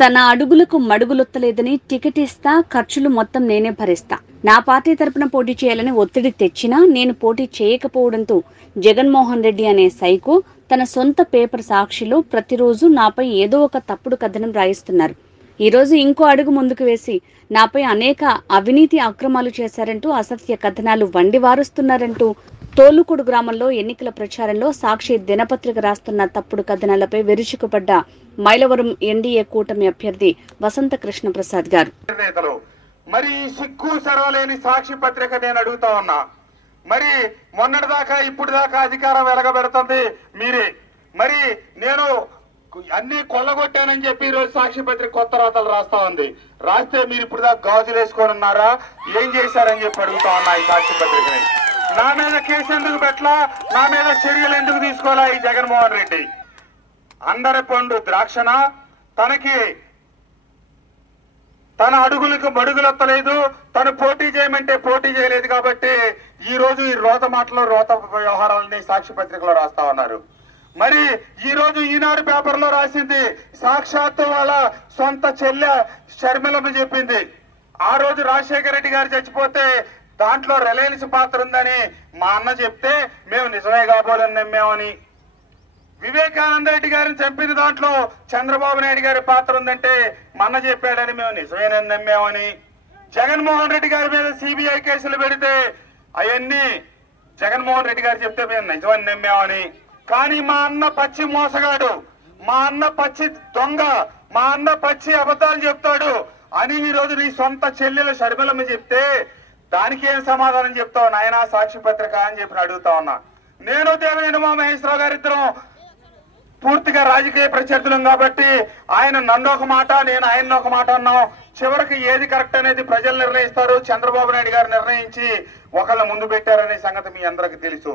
తన అడుగులకు మడుగులొత్తలేదని టికెట్ ఇస్తా, ఖర్చులు మొత్తం నేనే భరిస్తా. నా పార్టీ తరపున పోటీ చేయాలని ఒత్తిడి తెచ్చినా నేను పోటీ చేయకపోవడంతో జగన్మోహన్ రెడ్డి అనే సైకో తన సొంత పేపర్ సాక్షిలో ప్రతిరోజు నాపై ఏదో ఒక తప్పుడు కథనం రాయిస్తున్నారు. ఈరోజు ఇంకో అడుగు ముందుకు వేసి నాపై అనేక అవినీతి అక్రమాలు చేశారంటూ అసత్య కథనాలు వండివారుస్తున్నారంటూ తోలుకొడు గ్రామంలో ఎన్నికల ప్రచారంలో సాక్షి దినపత్రిక రాస్తున్న తప్పుడు కథనాలపై విరుచుకుపడ్డ మైలవరం ఎన్డీఏ కూటమి అభ్యర్థి వసంత కృష్ణ ప్రసాద్ గారు. మరి సిగ్గు సరవలేని సాక్షి పత్రిక నేను అడుగుతా ఉన్నా, మరి మొన్నటిదాకా ఇప్పుడు దాకా అధికారం వెలగబెడుతుంది మీరే. మరి నేను అన్ని కొల్లగొట్టానని చెప్పి ఈ రోజు సాక్షి పత్రిక కొత్త రాతలు రాస్తా ఉంది. రాస్తే మీరు ఇప్పుడు దాకా గాజులు వేసుకొని ఉన్నారా, ఏం చేశారని చెప్పి అడుగుతా ఉన్నా ఈ సాక్షి పత్రికని. నా మీద కేసు ఎందుకు పెట్టలా, నా మీద చర్యలు ఎందుకు తీసుకోవాలా ఈ జగన్మోహన్ రెడ్డి? అందరి పండు ద్రాక్షణ, తనకి తన అడుగులకు బడుగులొత్తలేదు, తను పోటీ చేయమంటే పోటీ చేయలేదు కాబట్టి ఈ రోజు ఈ రోత మాటలు రోత వ్యవహారాలని సాక్షి పత్రికలో రాస్తా ఉన్నారు. మరి ఈ రోజు ఈనాడు పేపర్ లో రాసింది సాక్షాత్తు వాళ్ళ సొంత చెల్లె షర్మిలమ్మ చెప్పింది. ఆ రోజు రాజశేఖర రెడ్డి గారు చచ్చిపోతే దాంట్లో రిలయన్స్ పాత్ర ఉందని మా అన్న చెప్తే మేము నిజమే కాబోలని నమ్మామని, వివేకానంద రెడ్డి గారిని చంపిన దాంట్లో చంద్రబాబు నాయుడు గారి పాత్ర ఉందంటే మా అన్న చెప్పాడని మేము నిజమేనని నమ్మామని, జగన్మోహన్ రెడ్డి గారి మీద సిబిఐ కేసులు పెడితే అవన్నీ జగన్మోహన్ రెడ్డి గారు చెప్తే మేము నిజమని నమ్మామని, కానీ మా అన్న పచ్చి మోసగాడు, మా అన్న పచ్చి దొంగ, మా అన్న పచ్చి అబద్ధాలు చెప్తాడు అని ఈ రోజు నీ సొంత చెల్లెలు షర్మిలమ్మ చెప్తే దానికి ఏం సమాధానం చెప్తావు నాయనా సాక్షి పత్రిక అని చెప్పి అడుగుతా ఉన్నా. నేను దేవినేని ఉమామహేశ్వరరావు గారు ఇద్దరం పూర్తిగా రాజకీయ ప్రత్యర్థులం కాబట్టి ఆయన నన్ను ఒక మాట, నేను ఆయన ఒక మాట అన్నాం. చివరికి ఏది కరెక్ట్ అనేది ప్రజలు నిర్ణయిస్తారు. చంద్రబాబు నాయుడు గారు నిర్ణయించి ఒకళ్ళ ముందు పెట్టారనే సంగతి మీ అందరికి తెలుసు.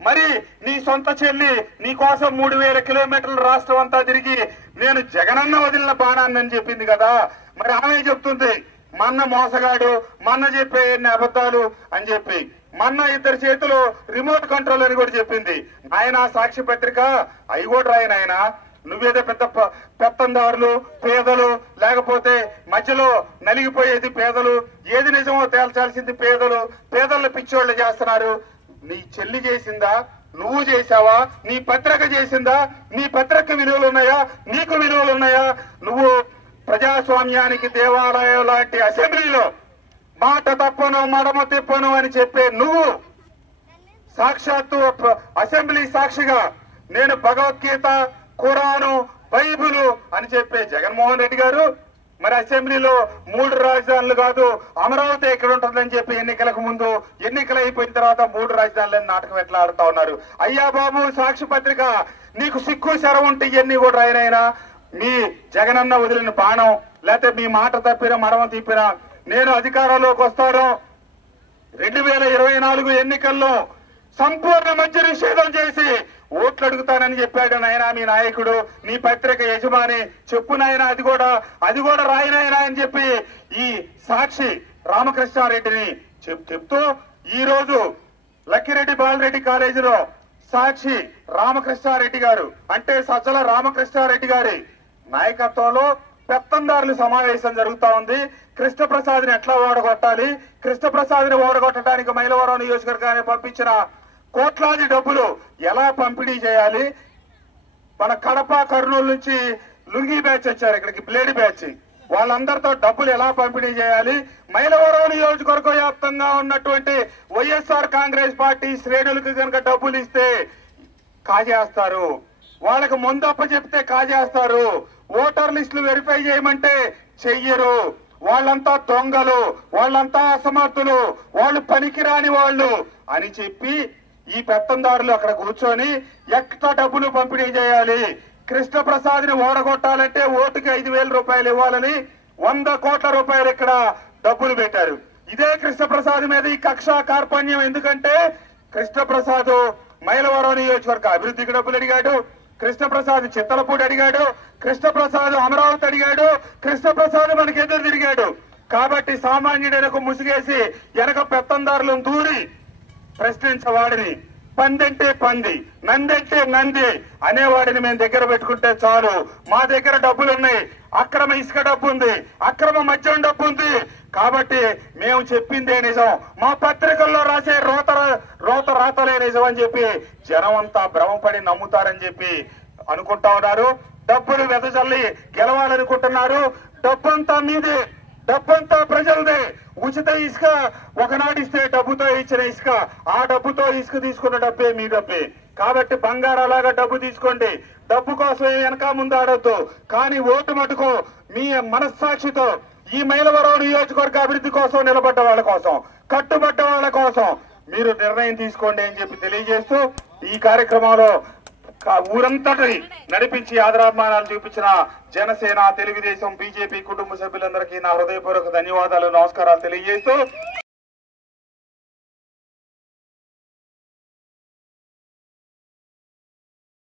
మరి నీ సొంత చెల్లి నీ కోసం 3000 కిలోమీటర్లు రాష్ట్రం అంతా తిరిగి నేను జగనన్న వదిలిన బాణాన్ని అని చెప్పింది కదా. మరి ఆమె చెప్తుంది మన్న మోసగాడు, మన్న చెప్పే ఎన్ని అబద్ధాలు అని చెప్పి, మన్న ఇద్దరు చేతులు రిమోట్ కంట్రోల్ అని కూడా చెప్పింది. ఆయన సాక్షి పత్రిక అవి కూడా రాయనాయన, నువ్వేదో పెద్ద పెత్తందారులు పేదలు, లేకపోతే మధ్యలో నలిగిపోయేది పేదలు, ఏది నిజమో తేల్చాల్సింది పేదలు, పేదలను పిచ్చోళ్ళు చేస్తున్నారు. నీ చెల్లి చేసిందా, నువ్వు చేశావా, నీ పత్రిక చేసిందా? నీ పత్రిక విలువలు ఉన్నాయా, నీకు విలువలు ఉన్నాయా? నువ్వు ప్రజాస్వామ్యానికి దేవాలయం లాంటి అసెంబ్లీలో మాట తప్పను మడమ తిప్పను అని చెప్పే నువ్వు సాక్షాత్తు అసెంబ్లీ సాక్షిగా నేను భగవద్గీత, ఖురాను, బైబిలు అని చెప్పే జగన్మోహన్ రెడ్డి గారు మరి అసెంబ్లీలో 3 రాజధానులు కాదు అమరావతి ఎక్కడ ఉంటుందని చెప్పి ఎన్నికలకు ముందు, ఎన్నికలు అయిపోయిన తర్వాత 3 రాజధానులని నాటకం ఎట్లా ఆడుతా ఉన్నారు. అయ్యా బాబు సాక్షి పత్రిక, నీకు సిగ్గు శరం ఉంటే ఇవన్నీ కూడా రాయనైనా మీ జగనన్న వదిలిన బాణం, లేకపోతే మీ మాట తప్పిన మడమ తిప్పిన నేను అధికారంలోకి వస్తాను 2024 ఎన్నికల్లో సంపూర్ణ మద్య నిషేధం చేసి ఓట్లు అడుగుతానని చెప్పాడు నాయన మీ నాయకుడు, నీ పత్రిక యజమాని. చెప్పు నాయన అది కూడా రాయనాయన అని చెప్పి ఈ సాక్షి రామకృష్ణారెడ్డిని చెప్తూ ఈ రోజు లక్కిరెడ్డి బాలరెడ్డి కాలేజీలో సాక్షి రామకృష్ణారెడ్డి గారు అంటే సజ్జల రామకృష్ణారెడ్డి గారి నాయకత్వంలో పెత్తందారుల సమావేశం జరుగుతా ఉంది. కృష్ణప్రసాద్ ని ఎట్లా ఓడగొట్టాలి, కృష్ణప్రసాద్ ని ఓడగొట్టడానికి మైలవరం నియోజకవర్గాన్ని పంపించిన కోట్లాది డబ్బులు ఎలా పంపిణీ చేయాలి, మన కడప కర్నూలు నుంచి లుంగి బ్యాచ్ వచ్చారు ఇక్కడికి, బ్లేడ్ బ్యాచ్, వాళ్ళందరితో డబ్బులు ఎలా పంపిణీ చేయాలి, మైలవరం నియోజకవర్గ వ్యాప్తంగా ఉన్నటువంటి వైఎస్ఆర్ కాంగ్రెస్ పార్టీ శ్రేణులకు కనుక డబ్బులు ఇస్తే కాజేస్తారు, వాళ్ళకి ముందప్ప చెప్తే కాజేస్తారు, ఓటర్ లిస్టులు వెరిఫై చేయమంటే చెయ్యరు, వాళ్ళంతా దొంగలు, వాళ్ళంతా అసమర్థులు, వాళ్ళు పనికిరాని వాళ్ళు అని చెప్పి ఈ పెత్తందారులు అక్కడ కూర్చొని ఎక్స్ట్రా డబ్బులు పంపిణీ చేయాలి, కృష్ణప్రసాద్ ని ఓడగొట్టాలంటే ఓటుకి 5,000 రూపాయలు ఇవ్వాలని 100 కోట్ల రూపాయలు ఇక్కడ డబ్బులు పెట్టారు. ఇదే కృష్ణప్రసాద్ మీద ఈ కక్ష కార్పణ్యం ఎందుకంటే కృష్ణప్రసాద్ మైలవరం నియోజకవర్గ అభివృద్ధికి డబ్బులు అడిగాడు, కృష్ణప్రసాద్ చిత్తలపూడి అడిగాడు, కృష్ణప్రసాద్ అమరావతి అడిగాడు, కృష్ణప్రసాద్ మనకి ఎదురు తిరిగాడు. కాబట్టి సామాన్యుడనకు ముసిగేసి వెనక పెత్తందారులను దూరి ప్రశ్నించవాడిని, పందంటే పంది, నందంటే నంది అనేవాడిని మేము దగ్గర పెట్టుకుంటే చాలు, మా దగ్గర డబ్బులున్నాయి, అక్రమ ఇసుక డబ్బు ఉంది, అక్రమ మద్యం డబ్బు ఉంది. కాబట్టి మేము చెప్పిందే నిజం, మా పత్రికల్లో రాసే రాతలే నిజం అని చెప్పి జనం అంతా భ్రమపడి నమ్ముతారని చెప్పి అనుకుంటా ఉన్నారు. డబ్బులు వెదజల్లి గెలవాలనుకుంటున్నారు. డబ్బంతా మీదే, డబ్బంతా ప్రజలదే. ఉచిత ఇసుక ఒకనాడు ఇస్తే డబ్బుతో ఇచ్చిన ఇసుక, ఆ డబ్బుతో ఇసుక తీసుకున్న డబ్బే మీ డబ్బే. కాబట్టి బంగారాలాగా డబ్బు తీసుకోండి. డబ్బు కోసం వెనక ముందు ఆడొద్దు. కానీ ఓటు మటుకు మీ మనస్సాక్షితో ఈ మైలవరం నియోజకవర్గ అభివృద్ధి కోసం నిలబడ్డ వాళ్ళ కోసం, కట్టుబడ్డ వాళ్ళ కోసం మీరు నిర్ణయం తీసుకోండి అని చెప్పి తెలియజేస్తూ ఈ కార్యక్రమంలో ఊరంతటి నడిపించి ఆదరాభిమానాలు చూపించిన జనసేన, తెలుగుదేశం, బీజేపీ కుటుంబ సభ్యులందరికీ నా హృదయపూర్వక ధన్యవాదాలు, నమస్కారాలు తెలియజేస్తూ